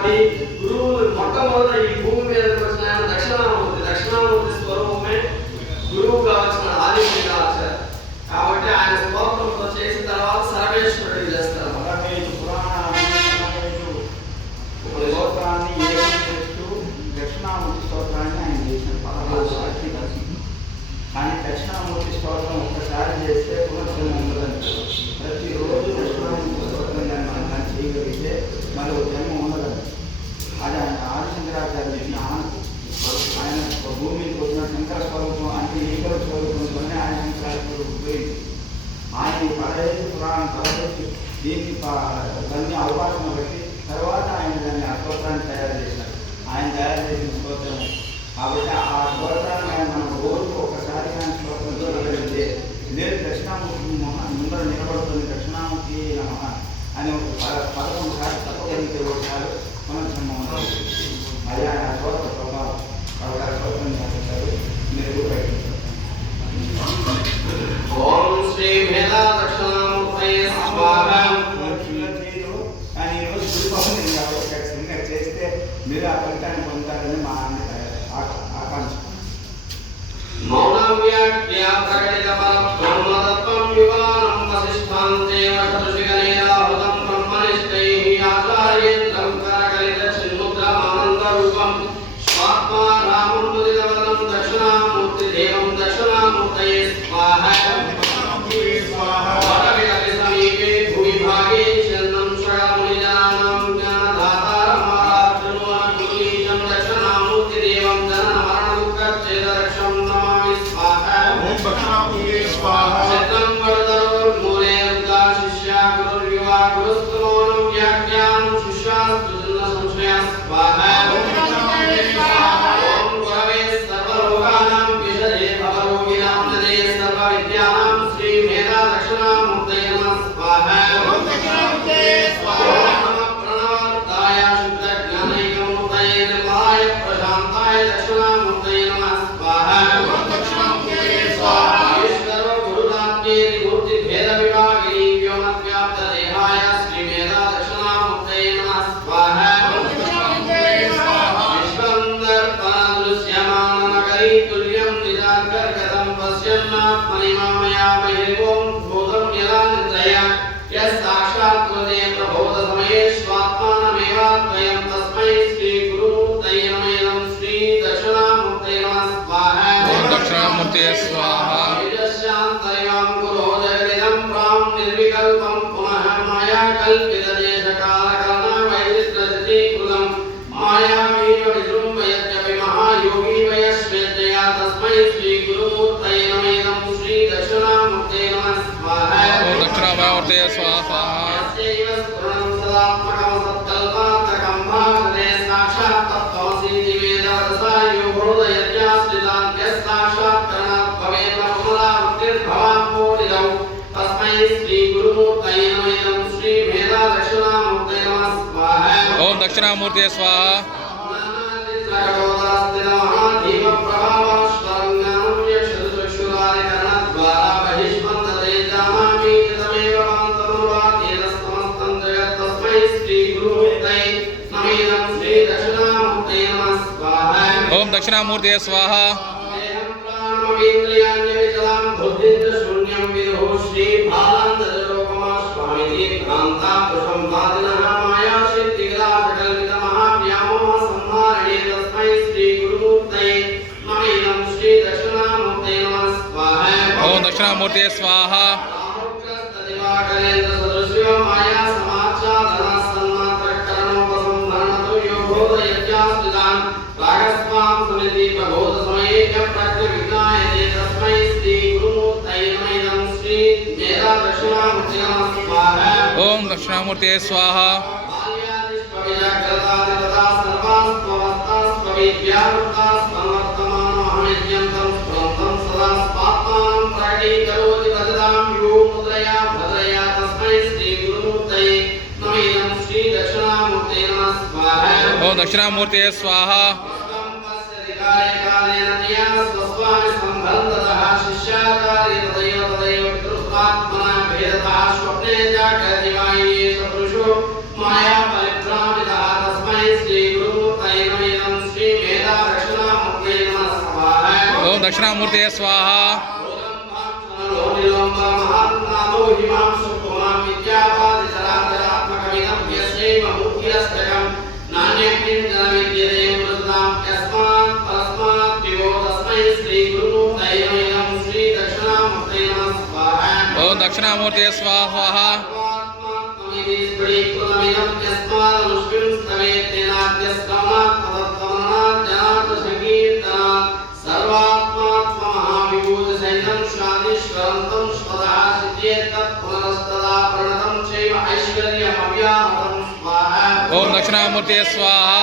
గురువు మొట్టమొదట ఈ భూమి మీదకి వచ్చిన ఆయన దక్షిణామూర్తి స్వరూపమే గురువు కావాల్సిన ఆదిత్య కావచ్చు. కాబట్టి ఆయన స్తోత్రంతో చేసిన తర్వాత సర్వేశ్వరుడికి చేస్తారు. స్తోత్రాన్ని చేస్తూ దక్షిణామూర్తి స్తోత్రాన్ని ఆయన చేసిన 16 సార్లు కలిసి. కానీ దక్షిణామూర్తి స్తోత్రం ఒక్కసారి చేస్తే పునర్జన్మ ఉండదండి. ప్రతిరోజు దక్షిణామూర్తి స్తోత్రం మనం చేయగలిగితే మరి జన్మ ఉండదండి. అది ఆయన ఆదిశంకరాచార్య జ్ఞానం. ఆయన భూమికి వచ్చిన శంకర స్వరూపం అంటే ఈశ్వర స్వరూపంతోనే ఆయన శంకరాచార్యుడు ఉపయోగించి ఆయన 15 పురాణం 15 దీన్ని దాన్ని అవకాశం పెట్టి తర్వాత ఆయన దాన్ని ఆ స్తోత్రాన్ని తయారు చేశారు. ఆయన తయారు చేసిన స్తోత్రం కాబట్టి ఆ స్తోత్రాన్ని ఆయన మనం రోజు ఒక్కసారి కానీ స్తోత్రం చూడగలిగితే లేదు దక్షిణామూర్తి ముందర నిలబడుతుంది దక్షిణామూర్తి నమ అని ఒక 11 సార్లు తప్పగలిగితే ఒకసారి మనం సంబంధం అది ఆయన స్తోత్ర ప్రభావం. కాబట్టి స్తోత్రం చేస్తారు. మీరు కూడా ఓం శ్రీ మేధా దక్షిణామూర్తయే స్వాహ. కానీ ఈరోజు గురుభవన్ కాబట్టి చేస్తే మీరు ఆ ఫలితాన్ని పొందుతారని మా ఆకాంక్ష. మౌనం వ్యాఖ్యా ప్రకటిత బ్రహ్మతత్వం వివానం వసిష్ఠాంతే వశతుషిగణేరాహృతం బ్రహ్మనిష్టైః ఆచార్యేంద్రం కరకలిత చిన్ముద్రమానంద రూపం స్వాత్మా రామముదితవదనం దక్షిణామూర్తిదేవం దక్షిణామూర్తయే స్వాహ. వటవిటవి సమీపే భువి భాగే చందం సగమునిజానాం జ్ఞానదాతారమారాధనుమనులీశం దక్షిణామూర్తిదేవం జనన మరణ దుఃఖచ్ఛేదరక్షం నమామి స్వాహ. చిత్రం వరదరోర్మూలే రుద్రా శిష్యా గురుర్యువా గురుస్తమోనం వ్యాఖ్యానం శిష్యాస్తు జన సంశయ స్వాహ. ఓం గురవే సర్వలోకానాం విషజే భవరోగిణాం నదే సర్వవిద్యానాం శ్రీ మేధా దక్షిణామూర్తయే నమః స్వాహ. ఓం నమః ప్రణవార్థాయ శుద్ధ జ్ఞానైకమూర్తయే నిర్మలాయ ప్రశాంతాయ దక్షిణామూర్తయే నమః స్వాహ. ఈశ్వరో గురురాత్మేతి మూర్తి భేద విభాగిని వ్యోమవ్యాప్త దేహాయ శ్రీ మేధా దక్షిణామూర్తయే నమః స్వాహ. విశ్వందర్పణదృశ్యమాననగరీ తుల్యం నిజాగర్గతం పశ్యన్నాత్మని మామయామహే. ఓం బోధం యదా నిద్రయా యస్సాక్షాత్ కృతే ప్రబోధ సమయే స్వాత్మానమేవాద్వయం తస్మై శ్రీ గురుమూర్తయే నమః. శ్రీ దక్షిణామూర్తయే నమః స్వాహ. ఓం దక్షిణామూర్తయే స్వాహ. తేజస్యాంతరివాం గురో జగదిదం ప్రాం నిర్వికల్పం పునః మాయా కల్పిత దేశకాలకలన వైచిత్రజటీకృతం మాయామీవ విజృంభయత్యపి మహాయోగీ వయస్వేత్యయా తస్మై శ్రీ గురుమూర్తయే నమః. శ్రీ దక్షిణామూర్తయే నమః స్వాహ. ఓం దక్షిణామూర్తయే స్వాహ. యస్యైవ స్ఫురణం సదాత్మకం సత్కల్పాత్మకం భాగదే సాక్షాత్ తత్వమసీతి వేదవదసాయో హృదయత్యాశ్రితాన్ యస్సాక్షాత్కరణాత్ భవేత్ పునరావృత్తిర్భవాన్మోదిరౌ తస్మై శ్రీ గురుమూర్తయే నమః. శ్రీ మేధా దక్షిణామూర్తయే నమః స్వాహ. ఓం దక్షిణామూర్తయే స్వాహ. ఓం దక్షిణామూర్తయే స్వాహ. ఓం దక్షిణామూర్తయే స్వాహ. ఓం దక్షిణామూర్తయే స్వాహ. ఓం దక్షిణామూర్తయే స్వాహ. स्वप्ने जागृति वाहिनी सपुरुषो माया परिभ्रामितः तस्मै तस्मै श्री गुरुमूर्तये नमः श्री वेदा दक्षिणामूर्तये नमः स्वाहा ओम दक्षिणामूर्तये स्वाहा ओम दक्षिणामूर्तये स्वाहा ओम दक्षिणामूर्तये स्वाहा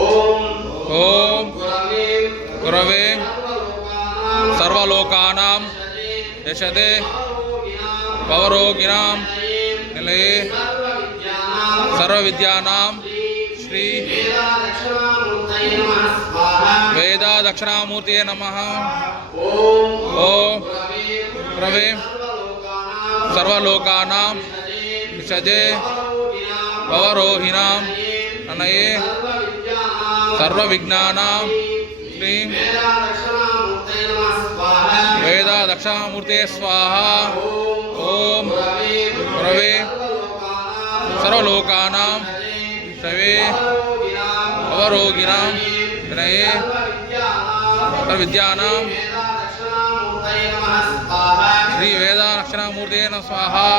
ओम गुरवे सर्वलोकानां यशते भवरोगिणां निलये सर्वविद्यानां श्री वेदा दक्षिणामूर्तये नमः ओम गुरवे सर्वलोकानां यशते भवरोहिणां निलये सर्वविज्ञानां श्री वेदा दक्षिणामूर्तये स्वाहा ओम गुरवे सर्वलोकानां शवे अवरोगिणां विनये सर्वविद्यानां श्री वेदा दक्षिणामूर्तये नमः स्वाहा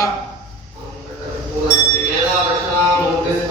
वेदा दक्षिणामूर्तये